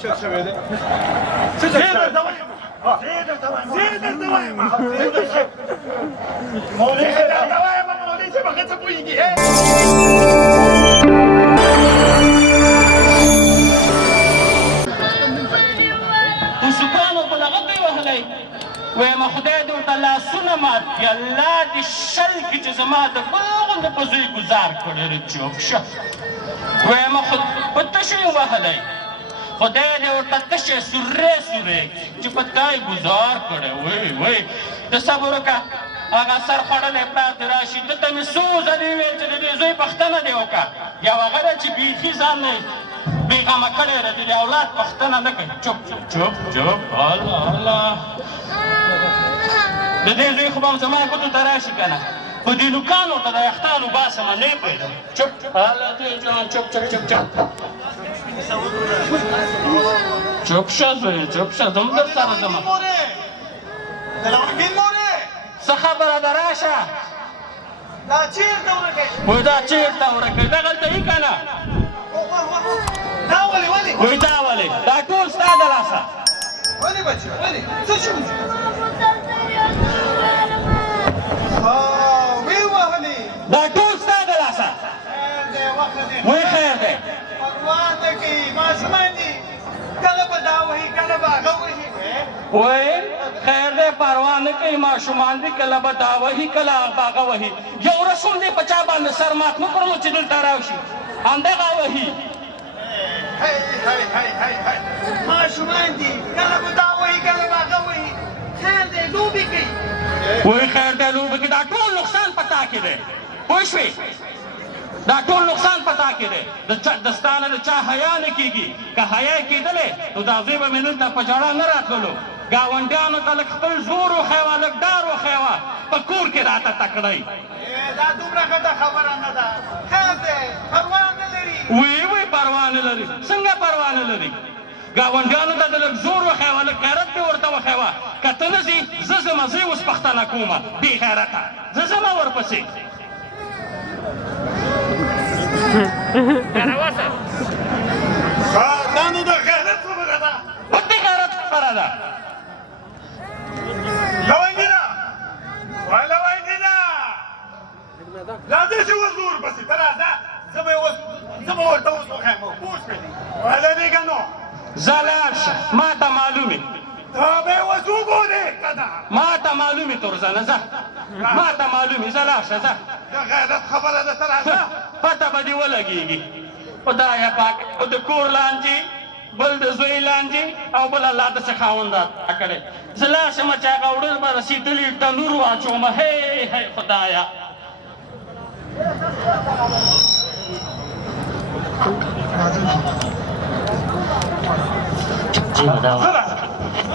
افشل شوی دی څه درته وایم مولوي صاحب هغه څه پوهېږي موسیقانو په لغت یې وهلی وایم خدای دې ورته لاسونه مات کړي الله دې شل کړي چې زما د بل غوندې په زوی ګزار کړی دی چوپ شه وایم په تشو یې وهلی خدای دې ورته تشې سورې سورې چې په تا یې ګزار کړی وی د صبر وکړه هغه سر خوړلی پلار دې راشي ده ته مې څو ځلې ویل چې د دې زوی پښتنه دې وکړه یو هغه ده چې بیخي ځان نه بېغمه کړی دی د اولاد پښتنه نه کوي چوپ چوپ چوپ الله الله د دې زوی خو به هم زما ګوتو ته راشي که نه په دې نوکانو ته د یخته وباسمه نه یې پرېږدم چوپ الله دې جان چوپ چوپ چوپ چوپ چوپ شه زوی چوپ شه زم در سره ځمه څه خبره ده راشه دا چېرته ورکوي وایي دا چېرته ورکوي دغلته یي که نه دا ولې وایي دا ولې دا ټول ستا د لاسه ولې بچی ولې څه شو وی وهلې دا ټول ستا د لاسه وایي خیر دی پروا نه کوي ماشومان دي کله به دا وهي کله به هغه وهي وایي خیر دی پروا نه کوي ماشومان دي کله به دا وهي کله به هغه وهي یو رسول دی په چا باندې سر مات نه کړلو چې دلته راشي همدغه وهي ماشومان دي کله به دا وهي کله به هغه وهي خیر دی لوبې کوي وایي خیر دی لوبې کوي دا ټول نقصان په تا کې دی پوه شوې دا ټول نقصان په تا کې دی د ستا نه د چا حیا نه کېږي که حیا یې کېدلی نو دا زوی به مې دلته په ژړا نه راتللو ګاونډیانو ته لږ خپل زور وښیوه لږ ډار وښیوه په کور کې راته تکړی دا دومره ښه خبره نه ده خیر دی پروا نه لري وی پروا نه لري څنګه پروا نه لري ګاونډیانو ته د لږ زور وښیوه لږ غیرت دې ورته وښیوه که ته نه ځې زه ځمه زه یې اوس پښتنه کومه بې غیرته زه ځمه ورپسې دا نو د غیرت خبره ده ولې غیرت خبره ده لونګینا لونګینا راځه چې اوس ورپسې ته راځه زه به ورته اوس وښیم پوه شوې ولرېږه نو زه لاړ شه ما ته معلومې ته به یې اوس وګورې که نه ما ته معلومې تورزنه ځه ما ته معلومې ځه لاړ شه ځه د غیرت خبره ده ته راځه پته به دې ولګېږي خدایه پاک او د کور لانجې بل د زوی لانجې او بل الله داسې خاوند راته کړی زه لاړ شمه چې هغه وړل به رسېدلي تنور واچومه هی خدایه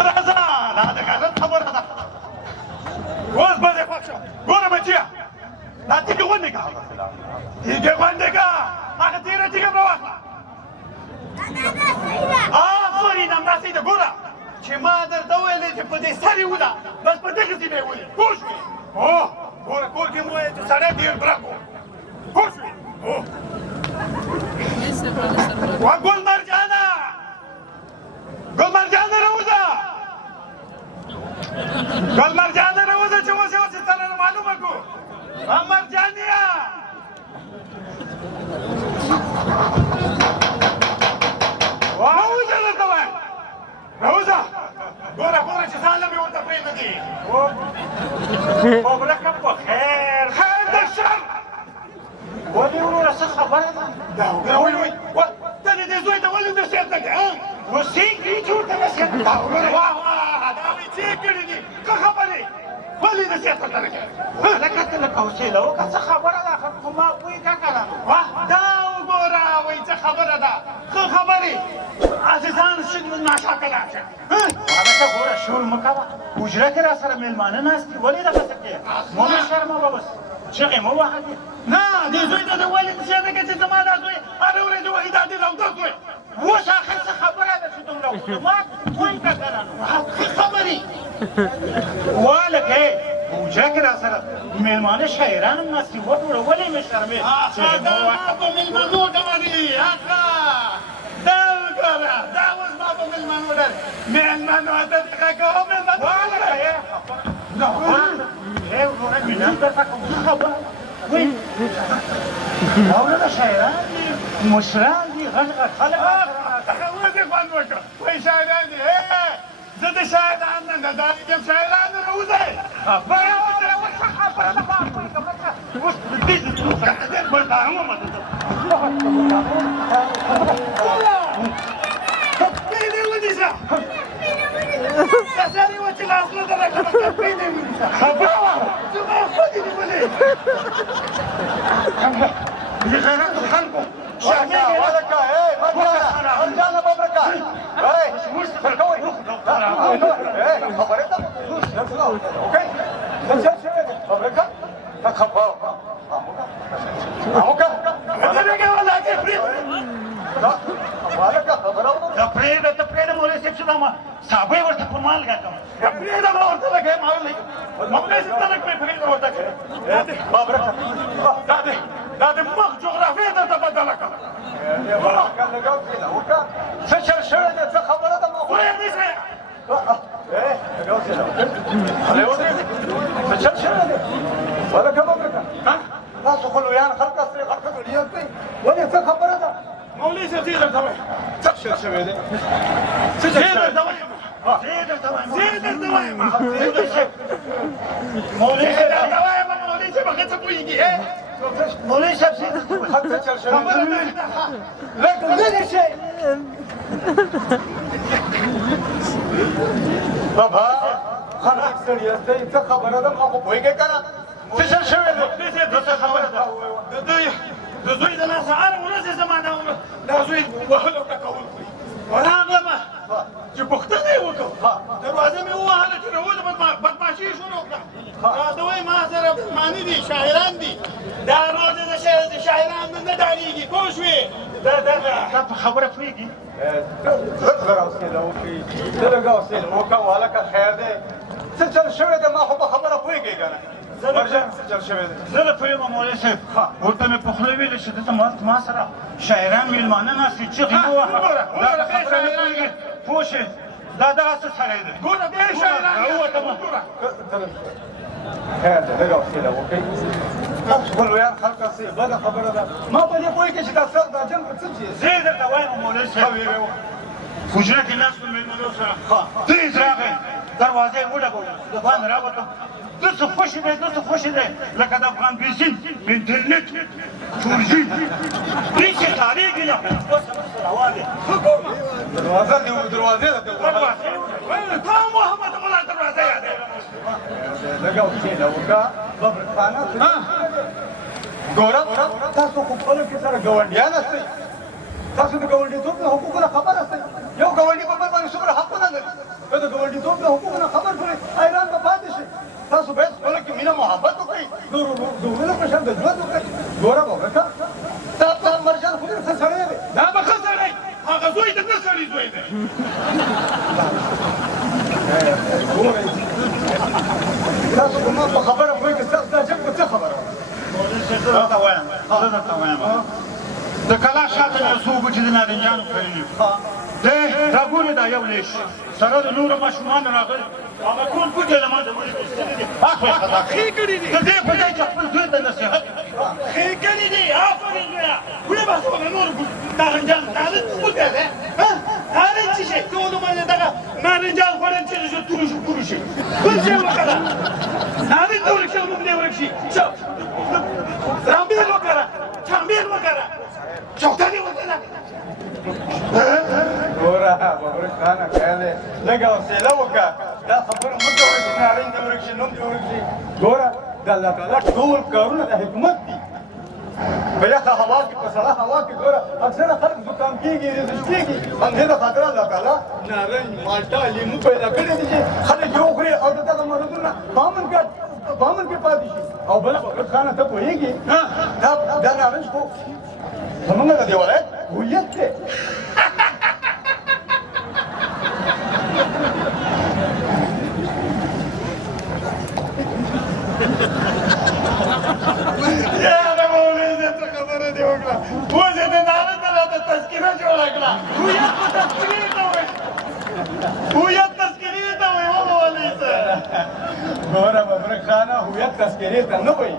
راځه دا د غیرت خبره ده اوس به دې خوښ شم ګوره بچیه دا تیږه غونډې که تیږه غونډې که هغه تیره تیږه مه واخله آفرین همداسې ده ګوره چې ما درته ویلې چې په دې سر یې وله بس په دغسې به یې ولې پوه شوې ګوره کور کې مو ویل چې سړی ډېر برک و پوه شوې ګل مرجانه راوځه ګل مرجانه راوځه چې اوس یې سره معلومه کړو مرجانیه راوځه درته وایم راوځه ګوره چې ځان له مې ورته پرېږدي مبرکه په خیر د شر ولې وروره څه خبره ده ته د دې زوی ته ولې نصیحت نه کوې نصیحت کړي چې ورته نصیحت واه دا مې څه کړي دي ښه خبرې ولې نصیحت ورته نه کوې هلکه ته لږ حوصله وکړه څه خبره ده خو ما پوهېږه که نه دا وګوره وایي څه خبره ده ښه خبرې عزیزان ناشاکه لاړ شه هلکه ګوره شور مه کوه حجره کې را سره مېلمانه ناست دي ولې دغسې کوې مه مې شرموه بس چغې مه وهه نه دې زوی ته دې ولې نصیحت نه کوې چې زما دا زوی هره ورځ وایي دا دې راوده زوی اوس آخر څه خبره ده چې دومره خدمات وایي که که نه ښه خبرې والکه حجره کې را سره مېلمانه شاعران هم ناست دي وګوره ولې مې شرمې دا ما په مېلمنو ډمري دا وګوره دا اوس ما په مېلمانه ولري مېلمانه ته دقت کوه مېلمانه ولري نه ای ورونه مینم درته کوم خبره وای دا ورونه شاعران دي مشران دي غټ غټ خلک هغه دې خوند وکړه وای شاعران دي زه د شاعران نه دا کوم شاعران نه راوځي خبره خبره نه پاکوي کومه اوس دې دې ورته هم ما ته Kasari wa ci laas la dara ka ka pe ne mi xabawa tu ma khodi ni bale ni khana to khalko shahme wala ka hey marjana marjana babraka hey mustaqbal kawai hey khabarata okay chal chal babraka ta khabawa amuka adane ke wala ke مالکه خبره وکړه د پرېږده مولوي صاحب چې دا ما صابۍ ورته په مال ګټم د پرېږده ما ورته لګوې ما مولوي صاحب ته لږ مې پرېږده ورته کوې بابرکه دا د مخ جغرافیه درته بدله کړه لګاو کېده وکړه څه چل شوی دی څه خبره ده ما پرېږدې څه لګاو کېده هلې ودرېږې څه چل شوی دی مالکه بابرکه تاسو خو لویان خلک یاستئ خلک ګډیان کوي ولې څه خبره ده مولوي صاحب زه درته وایم څه شل شوی دی زه درته وایم مولوي صاحب مولوي صاحب هغه څه پوهېږي مولوي صاحب زه درته وایم څه چل شوی دی لږ لرې شئ بابا خلک ستړي یاستئ څه خبره ده ما خو پوهېږې که نه څه چل شوی دی څه خبره ده د زوی د لاسه هره ورځ یې زما دا زوی وهلو ټکول کړي راغلمه چې پوښتنه یې وکړه دروازه مې ووهله چې راوځه بدماشي یې شروع کړه راته وایي ما سره بدماني دي شاعران دي دا روزه د شاعران نه ډارېږي پوه شوې تا په خبره پوهېږي زه راوسېده وکړي زه لږ حوصله وکړه هلکه خیر دی څه چل شوی دی ما خو په خبره پوهېږې که نه زه د پوهېږم مولوي صاحب ورته مې په خوله ویلې چې دلته ما سره شاعران مېلمانه ناست دي چغې مه وهه دا خبره نه پوهېږي پوه شې دا دغسې سړی دی ګوره بې شاعران راووتمه خیر دی لږ حوصله وکړئ تاسو خو لویان خلک یاستئ بده خبره ده ما په دې پوهېږي چې دا جنګ به څه شي زه یې درته وایم مولوي صاحب حجره کې ناستو مېلمنو سره تېز راغی دروازه یې وډبوله د باندې راوتم داسې خوشې دی داسې خوشې دی لکه د افغان بېسین انټرنېټ 4G هېڅ یې کارېږي نه اوس همداسې روان دی دروازه ده تا محمد مولا دروازه یادوي لږ حوصله وکړه ببرکخانه ګوره تاسو خو خپلو کې سره ګاونډیان یاستئ تاسو د ګاونډیتوب له حقوقو نه خبر یاستئ یو ګاونډي په بل باندې څومره حقونه لري که د ګاونډیتوب له حقوقو نه خبر شوئ حیران به پاتې شئ تاسو باید خپلو کې مینه محبت وکړئ د ورونو په شان د ژوند وکړئ ګوره بابرکه تا مرجان خو ډېر ښه سړی دی دا به ښه سړی هغه زوی د نه سړي زوی دی تاسو خو ما په خبره پوهېږئ ستاسو دا جنګ په څه خبره زه درته وایم د کلا شاته مې څو بوټي د نارنجانو کرلي دی راګورې دا یو لیش سره د نورو ماشومانو راغلي هغه ټول بوټي له ما د مړي ایستلي دي ښې کړي دي د دې په ځای چې خپل زوی ته نصیحت ښې کړي دي آفرین زویه ویې باسه هغه نورو نارنجانو نارنج بوټی دی نارنج څه شی ټول عمر یې دغه نارنجان خوړل چې زه تورو شو پورو شي بل شی وکړه نارنج دې ورک شي موږ دې ورک شي رامبېل وکړه چامبېل وکړه چوکانې وکړه ګوره ببرکخانه خیر دی لږ حوصله وکړه دا خبره مه کوئ چې نارنج دې ورک شي نوم دې ورک شي ګوره د الله تعالی ټول کارونه د حکمت دي په یخه هوا کې په سړه هوا کې ګوره اکثره خلک زکام کېږي رزش کېږي همدې دپاره الله تعالی نارنج مالټه لیمو پیدا کړي دي چې خلک یې وخوري او د دغه مرضونه په امن کې پاتې شي او بله ببرکخانه ته پوهېږي دا نارنج خو زمونږ د دې ولایت هویت دی یاره مولوي صاحب څه خبره دې وکړه اوس یې د نارنج نه راته تذکره جوړه کړه هویت په تذکرې ته وایي هویت تذکرې ته نه وایي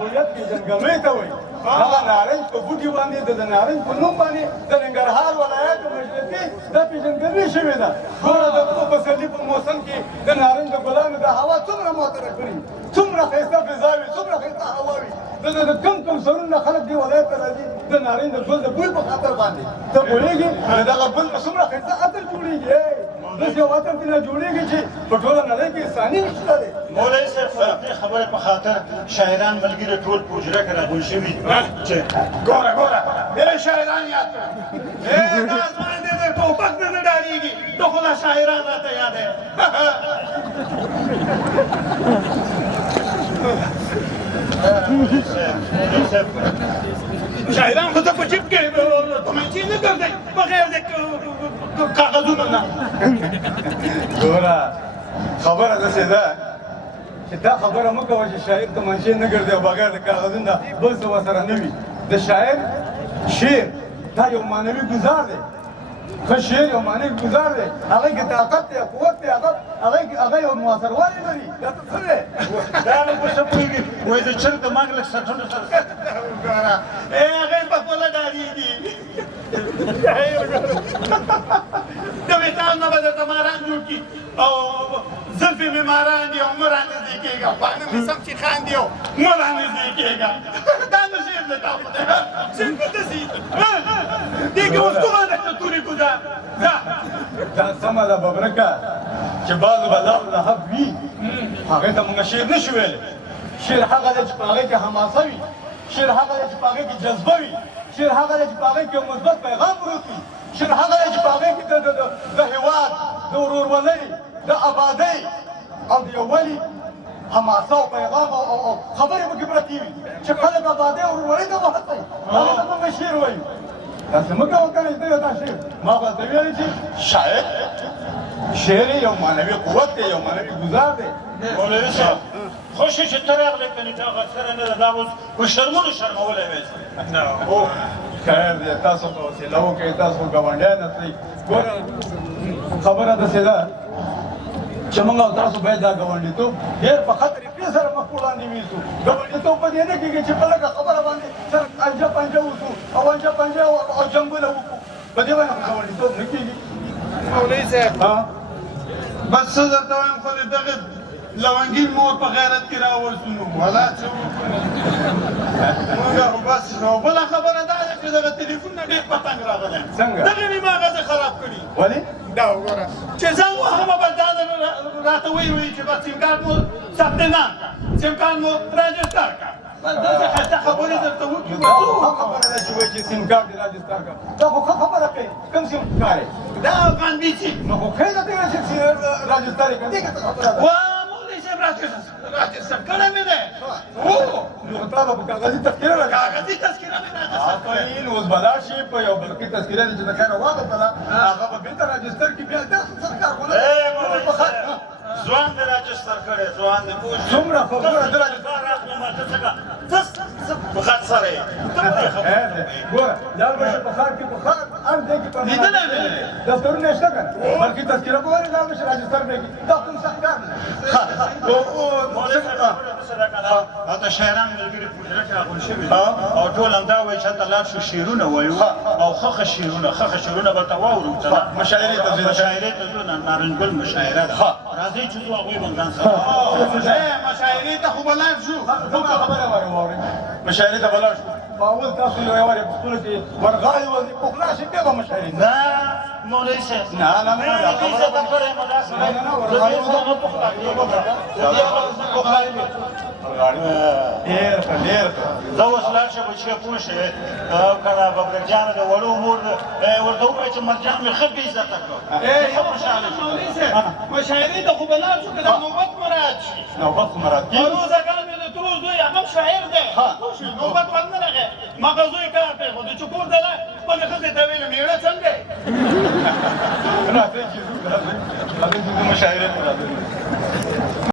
هویت پېژندګلوۍ ته وایي هغه نارنج په بوټي باندې د نارنج په نوم باندې د ننګرهار ولایت مشرقي دا پېژندګلوي شوې ده ګوره د پسرلي په موسم کې د نارنج د ګلانو د هوا څومره معطره کړي څومره ښایسته فضا وي څومره ښایسته هوا وي د کم سرونه خلک دې ولایت ته راځي د نارنج د ګل د بوی په خاطر باندې ته پوهېږې د دغه ګل په څومره ښایسته عطر جوړېږي داسې یو عطر ترې نه جوړېږي چې په ټوله نړۍ کې ثاني نشته دی مولوي صاحب دې خبرې په خاطر شاعران ملګري ټول په حجره کې راغونډ شوي چې ګوره ډېر شاعران یاد کړه دا ځوان دی د ټوپک نه ډارېږي ته خو دا شاعران راته یادوي شاعران خو ته په جیب کې تمانچې نه ګرځئ بغیر د کاغذونو نه ګوره خبره داسې ده چې دا خبره مه کوه چې شاعر تمانچې نه ګرځي او بغیر د کاغذونو نه بل څه ورسره نه وي د شاعر شعر دا یو معنوي ګزار دی ښه شعر یو معنوي ګزار دی هغې کې طاقت دی قوت دی هغه یو مؤثروالی لري دا څه دی دا نو په څه پوهېږي وایي د چرګ د مغ لږ سټونه سره ګوره هغې په خپله ډارېږي د ویتال نه به درته ماران جوړ کړي او زلفې مې ماران دي او مه رانږدې کېږه خواږه مې سم چې خاندي او مه رانږدې کېږه دا نو شعر دی تا خو دی شعر به داسې دې کې اوس کومه ده تورې ګزار دا سمه ده ببرکه چې بعضو به لب لهب وي هغې ته مونږ شعر نه شو ویلی شعر هغه دی چې په هغې کې حماسه وي شعر هغه دی چې په هغې کې جذبه وي شعر هغه دی چې په هغې کې یو مثبت پیغام پروت وي شعر هغه دی چې په هغې کې د هېواد د ورورولۍ د ابادۍ او د یووالي حماسه او پیغام او خبرې پکې پرتې وي چې خلک ابادۍ او ورورولۍ ته وهڅوي هغې ته مونږ شعر وایو داسې مه کوه کنه چې ته دا شعر ما خو ته ویلې چې شعر یو معنوي قوت دی یو معنوي ګزار دی مولوي صاحب خوش چې ته راغلې کنې دا غسره نه ده دا اوس په شرمونو شرمولی وی خیر دی تاسو په وسیله وکړئ تاسو ګاونډیان اصلي ګوره خبره داسې ده چې موږ او تاسو باید دا ګاونډیتوب ډېر په ښه طریقې سره مخ په وړاندې ویسو ګاونډیتوب په دې نه کېږي چې په لږه خبره باندې سر انجه پنجه وسو او انجه پنجه او جنګونه وکړو په دې باندې ګاونډیتوب نه کېږي مولوي صاحب بس څه درته وایم خو د دغه لونګین مور په غیرت کې راوستو ولا څه موږ خو بس نو بله خبره دا ده چې دغه تلیفون نه ډېر پتنګ راغلی څنګه دغه مې ماغزه خراب کړي ولې دا وګوره چې زنګ وهمه بس دا راته وایي چې بس سیم کارت مو ثبت نام کړه سیم کارت مو راجستر کړه بس داسې ښایسته خبرې درته وکړي ښه خبره ده چې وایي چې سیم کارت دې راجستر کړه دا خو ښه خبره کوي کوم سیم کارت دا افغان بیسي نو خو ښه ده ته چې راجستر یې کړه دې ښه خبره ده مولوي صاحب راجستر کړی مې دی نو تا به په کاغذي تذکره راځي کاغذي تذکره مې راجستر آفرین اوس به لاړ شي په یو برقي تذکره دي چې د خیره واخیستله هغه به بېرته راجستر کړي بیا داسې څه کار خو نه ځوان دې راجستر کړی ځوان دې پوه څومره خبره ده راجستر راخلې ما ته څنګه ته په خط سره یې ګوره لال بشه په ښار کې په ښار هر ځای کې لیدلی مې دی دفترونه شته که نه برقي تذکره به ولې لال بشه راجستر پرې کړي دا کوم سخت کار نه او د شاعران ملګري په حجره کې راغونډ شوي او ټول همدا وایي چې هلته لاړ شو شعرونه وایو او ښه شعرونه به ته واورو مشاعرې ته ځو مشاعرې ته ځو نارنج ګل مشاعره ده راځئ چې ځو هغوی به ځان سره مشاعرې ته خو به لاړ شو کومه خبره واورئ مشاعرې ته به لاړ شو په اول تاسو یو وارې په خپلو کې ورغاړې وځي پخلا شي بیا به مشاعرې نه مولوي صاحب نه ډېر ښه زه اوس لاړ شم چې پوه شې او که د ببرکجانو د وړو مور ورته ووایه چې مرجان مې ښه بې عزته کړ مشاعرې ته خو به لاړ شو که دا نوبت مراعات شي نوبت مراعات کېږي فیروز اکا مې د ترو زوی هغه هم شاعر دی نوبت ورنه راغی مغه زوی کار پرېښود چې کور ته لاړ خپلې ښځې ته ویلې مېړه څنګه یې راځئ چې ځو مشاعرې ته راځئ